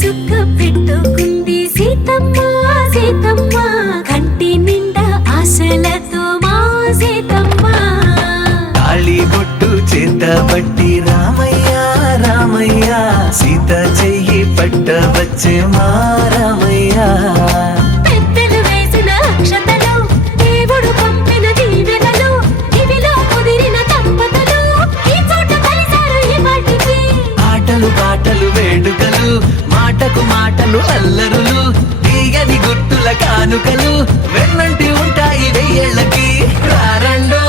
చుక్క పెట్టుకుంది సీతమ్మ సీతమ్మ కంటి నిండా ఆశలతో మా సీతమ్మ తాళి బొట్టు చేతబట్టి రామయ్య రామయ్య సీత చెయ్యి పట్టవచ్చే మా రామయ్య పెద్దలు వేసిన అక్షతలు దేవుడు పంపిన దీవెనలు ఇవిలో కుదిరిన దంపతులు ఈ చోట కలిసారు ఈ వాటికి ఆటలు పాటలు వేడుకలు మాటకు మాటలు అల్లరులు తీయని గుర్తుల కానుకలు వెన్నంటి ఉంటాయి వెయ్యేళ్ళకి రారండో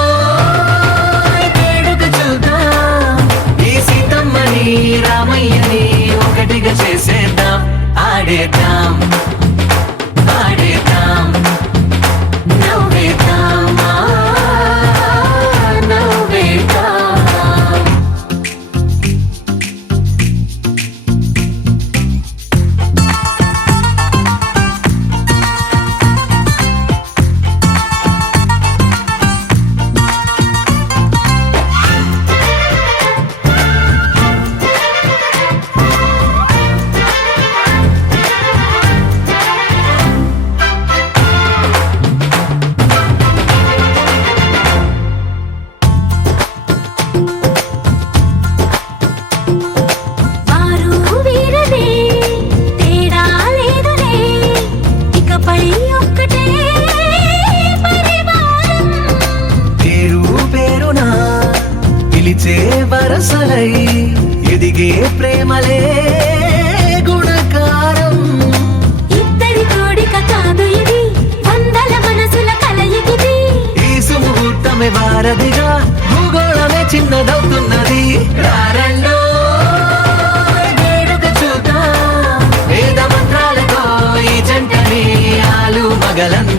వేడుక చూద్దాం ఈ సీతమ్మని రామయ్యని ఒకటిగా చేసేద్దాం ఆడేద్దాం ఆడేద్దాం నవ్వేద్దాం నవ్వేద్దాం వారు వీరనే తేడా లేదులే ఇకపై ఒక్కటే పరివారం పేరు పేరునా పిలిచే వరసలై ఎదిగే ప్రేమలే గుణకారం ఇద్దరి కోడిక కాదు ఇది వందల మనసుల కలయికిది ఈ సుముహూర్తమే వారధిగా భూగోళమే చిన్నదవుతున్నది రారండో వేడుక చూద్దాం వేద మంత్రాలతో ఈ జంటని ఆలు మగలందరూ